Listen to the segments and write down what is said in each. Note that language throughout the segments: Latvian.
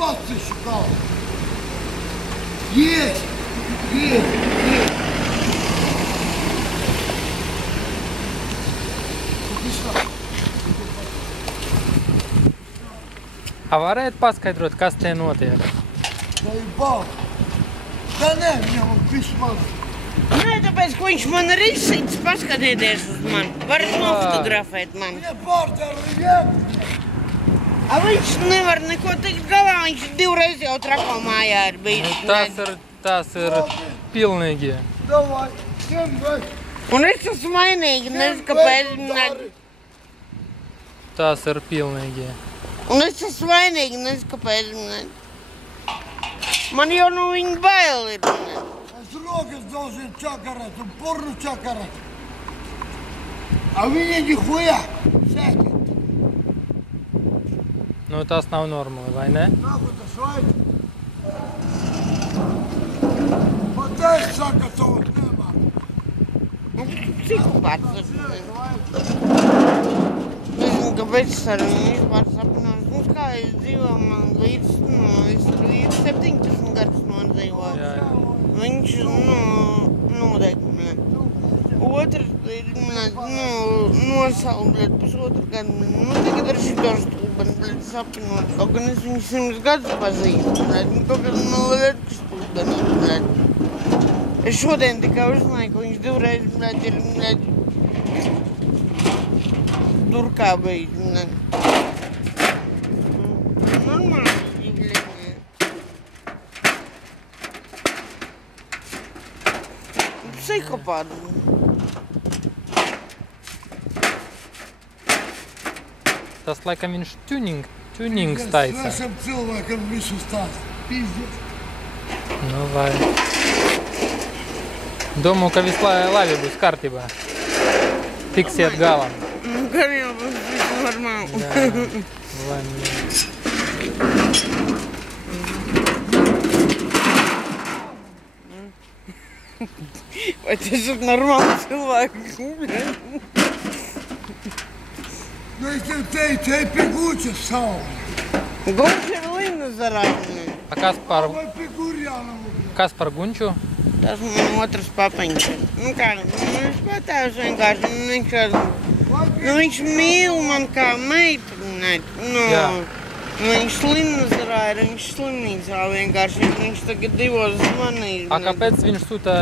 пасться шукал. Есть. Varētu paskaidrot, kas te notiek? Zaibal. Da ne, viņam vismaz. Nē, tāpēc, ka viņš man ir izsits, paskatieties uz mani. Varat nofotografēt mani. Viņa pārdara vien. Viņš nevar neko tikt galā, viņš divreiz jau trako mājā ir bijis. Tas ir pilnīgi. Davai, ņem vai. Un es esmu mainīgi, nezinu, kāpēc. Tas ir pilnīgi. Un es esmu vainīgi, nezinu, kāpēc. Man jau no viņa bail ir. Es rokas должен čakarēt un pornu čakarēt. A viņa nihuja sēdēt. Nu, tas nav normāli, vai ne? Nāku tas vajag. Pat es saka, savas nemā. Psihopāts. Nezinu, kāpēc es ar viņu vispār sapinās. Nu, kā es dzīvoju, man līdz 17 gadus nodzīvoju. Jā. Viņš, noteikti. Otrs ir, nosaukt, pusotru gadu. Tagad ar šito stulbeni, sapinot. Kaut gan es viņu 100 gadus pazīstu. Kaut gan man liek stulbeni. Es šodien tikai uzzināju, ka viņš divreiz ir, durkā bija. Normāli. Psihopāti. Tas laikam viņš tunings taisa. Svešam cilvēkam visu stāst. Pizdies. Nu vai. Domāju, ka viss labi būs kārtībā. Tiksiet galam. Gan jau būs viss normāli. Jā. Vai tas ir normāls cilvēks? Nu, es tev teicu, ej pie Gučas sauli. Guņš ir Linazarā. Vai pie Gurjāna. Kas par Guņču? Tas man otrs papaņš. Nu kā, viņš patēvs vienkārši. Viņš mīl man kā meitu. Viņš Linazarā ir, viņš slimnīcā vienkārši. Viņš tagad divos zvanīja. Kāpēc viņš sūta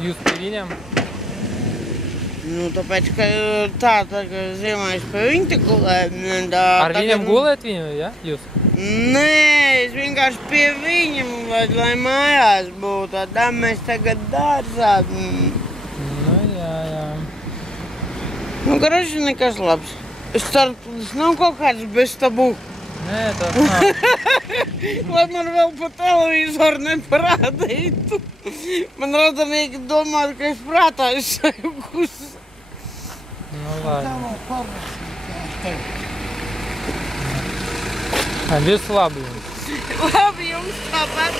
jūs pie viņam? Nu, tāpēc, ka tā ziemā es pie viņa te gulēju. Ar viņam gulēt viņu, ja? Jūs? Nē, es vienkārši pie viņam, lai mājās būtu. Tā mēs tagad dārzā. Nu, jā. Nu, graži nekas labs. Es ceru, tas nav kaut kāds bez tabu. Nē, tas nav. Lai man vēl pa televizoru neparādītu. Man radamīgi domāt, ka es prātā izsaikus. Nu, labi. Tā vēl parasti. Visu labi jums. Labi jums tāpat.